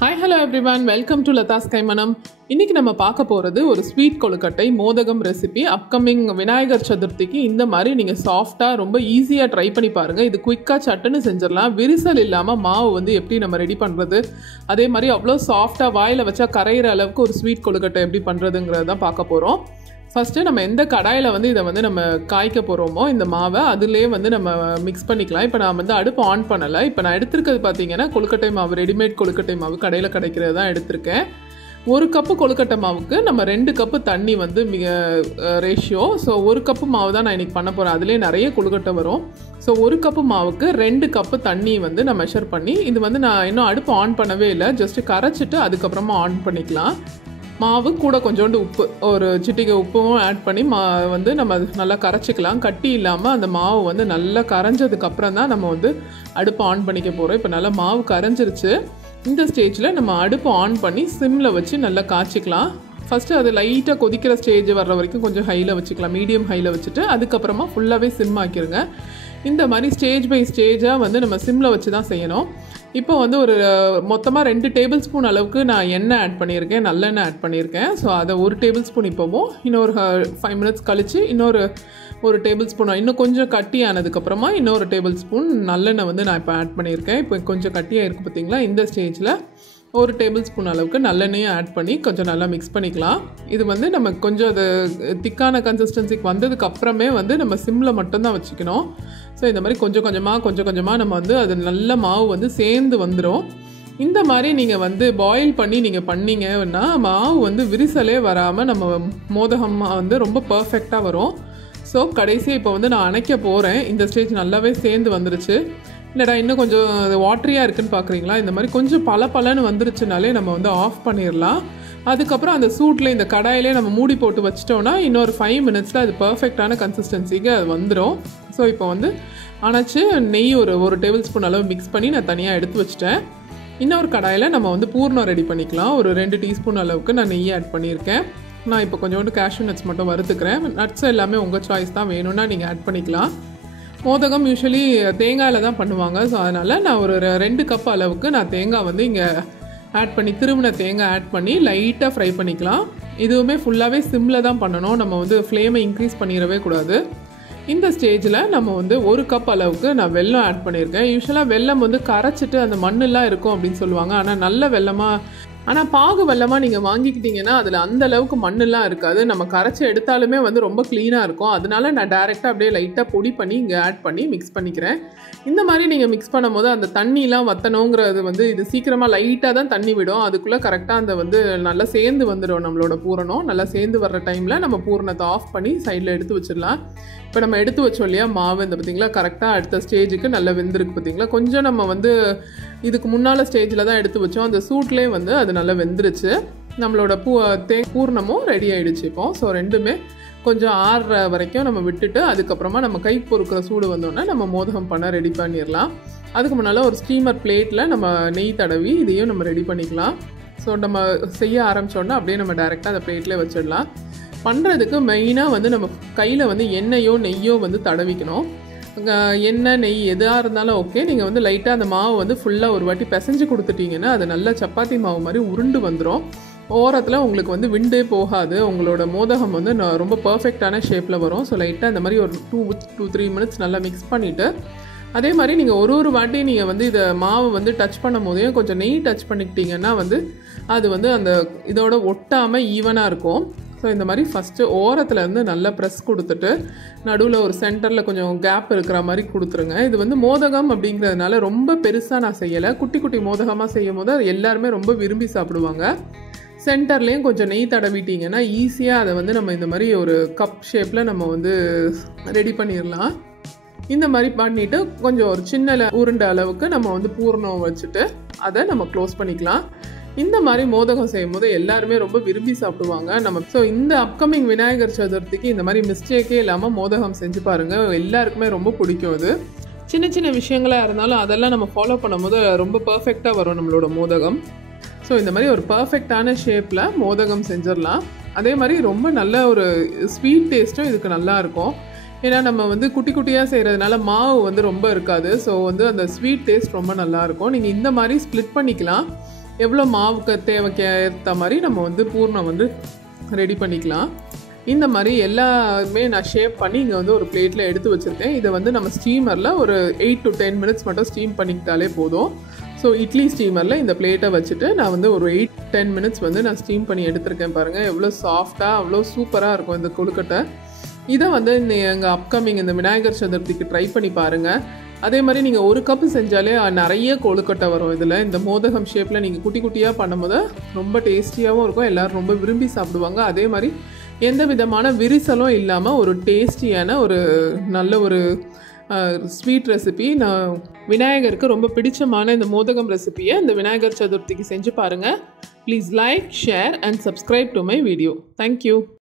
Hi, hello everyone. Welcome to Lathas Kaimanam. இன்னைக்கு நம்ம பார்க்க போறது ஒரு ஸ்வீட் கொழுக்கட்டை மோதகம் ரெசிபி. அப்கமிங் விநாயகர் சதுர்த்திக்கு இந்த மாதிரி நீங்க சாஃப்ட்டா ரொம்ப ஈஸியா ட்ரை பண்ணி பாருங்க. இது குயிக்கா சட்டுன்னு செஞ்சிடலாம். விரிசல் இல்லாம மாவு வந்து எப்படி நம்ம ரெடி பண்றது, அதே மாதிரி அவ்வளோ சாஃப்ட்டா வாயில வச்சா கரையிற அளவுக்கு ஒரு ஸ்வீட் கொழுக்கட்டை எப்படி பண்றதுங்கிறத தான் பார்க்க போறோம். ஃபஸ்ட்டு நம்ம எந்த கடாயில் வந்து இதை வந்து நம்ம காய்க்க போகிறோமோ இந்த மாவை அதுலேயே வந்து நம்ம மிக்ஸ் பண்ணிக்கலாம். இப்போ நான் வந்து அடுப்பு ஆன் பண்ணலை. இப்போ நான் எடுத்துருக்கிறது பார்த்தீங்கன்னா கொழுக்கட்டை மாவு, ரெடிமேட் கொழுக்கட்டை மாவு கடையில் கிடைக்கிறது தான் எடுத்திருக்கேன். 1 கப்பு கொழுக்கட்டை மாவுக்கு நம்ம 2 கப்பு தண்ணி வந்து மிக ரேஷியோ. ஸோ 1 கப்பு மாவு தான் நான் இன்றைக்கி பண்ண போகிறேன். அதுலேயே நிறைய கொழுக்கட்டை வரும். ஸோ 1 கப்பு மாவுக்கு 2 கப்பு தண்ணி வந்து நான் மெஷர் பண்ணி, இது வந்து நான் இன்னும் அடுப்பு ஆன் பண்ணவே இல்லை, ஜஸ்ட்டு கரைச்சிட்டு அதுக்கப்புறமா ஆன் பண்ணிக்கலாம். மாவு கூட கொஞ்சோண்டு உப்பு, ஒரு சிட்டிகை உப்பும் ஆட் பண்ணி வந்து நம்ம நல்லா கரைச்சிக்கலாம். கட்டி இல்லாமல் அந்த மாவு வந்து நல்லா கரைஞ்சதுக்கப்புறம் தான் நம்ம வந்து அடுப்பு ஆன் பண்ணிக்க போகிறோம். இப்போ நல்லா மாவு கரைஞ்சிருச்சு. இந்த ஸ்டேஜில் நம்ம அடுப்பு ஆன் பண்ணி சிம்மில் வச்சு நல்லா காய்ச்சிக்கலாம். ஃபஸ்ட்டு அது லைட்டாக கொதிக்கிற ஸ்டேஜ் வர்ற வரைக்கும் கொஞ்சம் ஹையில் வச்சுக்கலாம், மீடியம் ஹையில் வச்சுட்டு அதுக்கப்புறமா ஃபுல்லாகவே சிம் ஆக்கிடுங்க. இந்த மாதிரி ஸ்டேஜ் பை ஸ்டேஜாக வந்து நம்ம சிம்மில் வச்சு தான் செய்யணும். இப்போ வந்து ஒரு மொத்தமாக 2 டேபிள் ஸ்பூன் அளவுக்கு நான் எண்ணெய் ஆட் பண்ணியிருக்கேன், நல்லெண்ணெய் ஆட் பண்ணியிருக்கேன். ஸோ அதை 1 டேபிள் ஸ்பூன் இப்போவும், இன்னொரு 5 மினிட்ஸ் கழித்து ஒரு டேபிள் ஸ்பூன் இன்னும் கொஞ்சம் கட்டி ஆனதுக்கப்புறமா இன்னொரு டேபிள் ஸ்பூன் நல்லெண்ணெய் வந்து நான் இப்போ ஆட் பண்ணியிருக்கேன். இப்போ கொஞ்சம் கட்டியாக இருக்குது பார்த்தீங்களா, இந்த ஸ்டேஜில் 1 டேபிள் ஸ்பூன் அளவுக்கு நல்லெண்ணெயும் ஆட் பண்ணி கொஞ்சம் நல்லா மிக்ஸ் பண்ணிக்கலாம். இது வந்து நம்ம கொஞ்சம் அது திக்கான கன்சிஸ்டன்சிக்கு வந்ததுக்கு அப்புறமே வந்து நம்ம சிம்மில் மட்டும்தான் வச்சுக்கணும். ஸோ இந்த மாதிரி கொஞ்சம் கொஞ்சமாக நம்ம வந்து அது நல்ல மாவு வந்து சேர்ந்து வந்துடும். இந்த மாதிரி நீங்கள் வந்து பாயில் பண்ணி நீங்கள் பண்ணிங்கன்னா மாவு வந்து விரிசலே வராமல் நம்ம மோதகம் வந்து ரொம்ப பர்ஃபெக்டாக வரும். ஸோ கடைசியாக இப்போ வந்து நான் அணைக்க போகிறேன். இந்த ஸ்டேஜ் நல்லாவே சேர்ந்து வந்துருச்சு. இல்லைடா இன்னும் கொஞ்சம் வாட்டரியாக இருக்குன்னு பார்க்குறீங்களா, இந்த மாதிரி கொஞ்சம் பலன்னு வந்துருச்சுனாலே நம்ம வந்து ஆஃப் பண்ணிடலாம். அதுக்கப்புறம் அந்த சூட்டில் இந்த கடாயிலே நம்ம மூடி போட்டு வச்சிட்டோன்னா இன்னொரு 5 மினிட்ஸில் அது பர்ஃபெக்டான கன்சிஸ்டன்சிக்கு அது வந்துடும். ஸோ இப்போ வந்து அணைச்சி நெய் ஒரு டேபிள் ஸ்பூன் அளவு மிக்ஸ் பண்ணி நான் தனியாக எடுத்து வச்சிட்டேன். இன்னொரு கடாயில் நம்ம வந்து பூர்ணம் ரெடி பண்ணிக்கலாம். ஒரு 2 டீஸ்பூன் அளவுக்கு நான் நெய் ஆட் பண்ணியிருக்கேன். நான் இப்போ கொஞ்சோண்டு கேஷ்யூ நட்ஸ் மட்டும் வறுத்துக்கிறேன். நட்ஸ் எல்லாமே உங்கள் சாய்ஸ் தான், வேணும்னா நீங்கள் ஆட் பண்ணிக்கலாம். மோதகம் யூஸ்வலி தேங்காயில் தான் பண்ணுவாங்க. ஸோ அதனால் நான் ஒரு 2 கப் அளவுக்கு நான் தேங்காய் வந்து இங்கே ஆட் பண்ணி, திரும்பின தேங்காய் ஆட் பண்ணி லைட்டாக ஃப்ரை பண்ணிக்கலாம். இதுவுமே ஃபுல்லாகவே சிம்மில் தான் பண்ணணும், நம்ம வந்து ஃப்ளேமை இன்க்ரீஸ் பண்ணிடவே கூடாது. இந்த ஸ்டேஜில் நம்ம வந்து 1 கப் அளவுக்கு நான் வெல்லம் ஆட் பண்ணியிருக்கேன். யூஸ்வலாக வெல்லம் வந்து கரைச்சிட்டு அந்த மண்ணெல்லாம் இருக்கும் அப்படின்னு சொல்லுவாங்க. ஆனால் நல்ல வெல்லமாக, ஆனால் பாகு வெல்லமாக நீங்கள் வாங்கிக்கிட்டிங்கன்னா அதில் அந்த அளவுக்கு மண்ணெல்லாம் இருக்காது. நம்ம கரைச்சி எடுத்தாலுமே வந்து ரொம்ப க்ளீனாக இருக்கும். அதனால நான் டேரெக்டாக அப்படியே லைட்டாக பொடி பண்ணி இங்கே ஆட் பண்ணி மிக்ஸ் பண்ணிக்கிறேன். இந்த மாதிரி நீங்கள் மிக்ஸ் பண்ணும்போது அந்த தண்ணிலாம் வற்றணுங்கிறது வந்து இது சீக்கிரமாக லைட்டாக தான் தண்ணி விடும். அதுக்குள்ளே கரெக்டாக அந்த வந்து நல்லா சேர்ந்து வந்துடும். நம்மளோட பூரணம் நல்லா சேர்ந்து வர்ற டைமில் நம்ம பூரணத்தை ஆஃப் பண்ணி சைடில் எடுத்து வச்சிடலாம். இப்போ நம்ம எடுத்து வச்சோம் இல்லையா மாவு, இந்த பார்த்திங்களா கரெக்டாக அடுத்த ஸ்டேஜுக்கு நல்லா வெந்திருக்கு பார்த்திங்களா. கொஞ்சம் நம்ம வந்து இதுக்கு முன்னால் ஸ்டேஜில் தான் எடுத்து வச்சோம், அந்த சூட்லேயே வந்து அது நல்லா வெந்துருச்சு. நம்மளோட பூர்ணமும் ரெடி ஆகிடுச்சு இப்போ. ஸோ ரெண்டுமே கொஞ்சம் ஆறுற வரைக்கும் நம்ம விட்டுட்டு அதுக்கப்புறமா நம்ம கை பொறுக்கிற சூடு வந்தோன்னா நம்ம மோதகம் பண்ண ரெடி பண்ணிடலாம். அதுக்கு முன்னால் ஒரு ஸ்டீமர் பிளேட்டில் நம்ம நெய் தடவி இதையும் நம்ம ரெடி பண்ணிக்கலாம். ஸோ நம்ம செய்ய ஆரம்பித்தோன்னா அப்படியே நம்ம டைரெக்டாக அந்த பிளேட்டில் வச்சிடலாம். பண்ணுறதுக்கு மெயினாக வந்து நம்ம கையில் வந்து எண்ணெயோ நெய்யோ வந்து தடவிக்கணும். எண்ணெய் நெய் எதாக இருந்தாலும் ஓகே. நீங்கள் வந்து லைட்டாக அந்த மாவு வந்து ஃபுல்லாக ஒரு வாட்டி பிசைஞ்சு கொடுத்துட்டிங்கன்னா அது நல்லா சப்பாத்தி மாவு மாதிரி உருண்டு வந்துடும். ஓரத்தில் உங்களுக்கு வந்து விண்டே போகாது. உங்களோட மோதகம் வந்து ரொம்ப பர்ஃபெக்டான ஷேப்பில் வரும். ஸோ லைட்டாக இந்த மாதிரி ஒரு 2-3 மினிட்ஸ் நல்லா மிக்ஸ் பண்ணிவிட்டு, அதே மாதிரி நீங்கள் ஒரு வாட்டி நீங்கள் வந்து இதை மாவு வந்து டச் பண்ணும் போதே கொஞ்சம் நெய் டச் பண்ணிக்கிட்டிங்கன்னா வந்து அது வந்து அந்த இதோட ஒட்டாமல் ஈவனாக இருக்கும். ஸோ இந்த மாதிரி ஃபஸ்ட்டு ஓரத்தில் இருந்து நல்லா ப்ரெஸ் கொடுத்துட்டு நடுவில் ஒரு சென்டரில் கொஞ்சம் கேப் இருக்கிற மாதிரி கொடுத்துருங்க. இது வந்து மோதகம் அப்படிங்கிறதுனால ரொம்ப பெருசாக நான் செய்யலை. குட்டி மோதகமாக செய்யும் போது அது எல்லாருமே ரொம்ப விரும்பி சாப்பிடுவாங்க. சென்டர்லேயும் கொஞ்சம் நெய் தடவிட்டிங்கன்னா ஈஸியாக அதை வந்து நம்ம இந்த மாதிரி ஒரு கப் ஷேப்பில் நம்ம வந்து ரெடி பண்ணிடலாம். இந்த மாதிரி பண்ணிவிட்டு கொஞ்சம் ஒரு சின்ன உருண்டை அளவுக்கு நம்ம வந்து பூரணம் வச்சுட்டு அதை நம்ம க்ளோஸ் பண்ணிக்கலாம். இந்த மாதிரி மோதகம் செய்யும் போது எல்லாருமே ரொம்ப விரும்பி சாப்பிடுவாங்க நம்ம. ஸோ இந்த அப்கமிங் விநாயகர் சதுர்த்திக்கு இந்த மாதிரி மிஸ்டேக்கே இல்லாமல் மோதகம் செஞ்சு பாருங்கள், எல்லாருக்குமே ரொம்ப பிடிக்கும். அது சின்ன விஷயங்களாக இருந்தாலும் அதெல்லாம் நம்ம ஃபாலோ பண்ணும்போது ரொம்ப பர்ஃபெக்டாக வரும் நம்மளோட மோதகம். ஸோ இந்த மாதிரி ஒரு பர்ஃபெக்டான ஷேப்பில் மோதகம் செஞ்சிடலாம். அதே மாதிரி ரொம்ப நல்ல ஒரு ஸ்வீட் டேஸ்ட்டும் இதுக்கு நல்லாயிருக்கும். ஏன்னா நம்ம வந்து குட்டியாக செய்கிறதுனால மாவு வந்து ரொம்ப இருக்காது. ஸோ வந்து அந்த ஸ்வீட் டேஸ்ட் ரொம்ப நல்லாயிருக்கும். நீங்கள் இந்த மாதிரி ஸ்ப்ளிட் பண்ணிக்கலாம். எவ்வளோ மாவுக்கு தேவைக்கு ஏற்ற மாதிரி நம்ம வந்து பூர்ணம் வந்து ரெடி பண்ணிக்கலாம். இந்த மாதிரி எல்லாமே நான் ஷேப் பண்ணி இங்கே வந்து ஒரு பிளேட்டில் எடுத்து வச்சுருக்கேன். இதை வந்து நம்ம ஸ்டீமரில் ஒரு 8 to 10 minutes மட்டும் ஸ்டீம் பண்ணிக்கிட்டாலே போதும். ஸோ இட்லி ஸ்டீமரில் இந்த பிளேட்டை வச்சுட்டு நான் வந்து ஒரு 8-10 minutes வந்து நான் ஸ்டீம் பண்ணி எடுத்திருக்கேன். பாருங்கள் எவ்வளோ சாஃப்டாக அவ்வளோ சூப்பராக இருக்கும் இந்த கொழுக்கட்டை. இதை வந்து எங்கள் அப்கமிங் இந்த விநாயகர் சதுர்த்திக்கு ட்ரை பண்ணி பாருங்கள். அதே மாதிரி நீங்கள் ஒரு கப்பு செஞ்சாலே நிறைய கொழுக்கட்டை வரும். இதில் இந்த மோதகம் ஷேப்பில் நீங்கள் குட்டி குட்டியாக பண்ணும்போது ரொம்ப டேஸ்டியாகவும் இருக்கும், எல்லோரும் ரொம்ப விரும்பி சாப்பிடுவாங்க. அதே மாதிரி எந்த விதமான விரிசலும் இல்லாமல் ஒரு டேஸ்டியான ஒரு நல்ல ஒரு ஸ்வீட் ரெசிபி. நான் விநாயகருக்கு ரொம்ப பிடிச்சமான இந்த மோதகம் ரெசிபியை இந்த விநாயகர் சதுர்த்திக்கு செஞ்சு பாருங்கள். Please like, share and subscribe to my video. Thank you.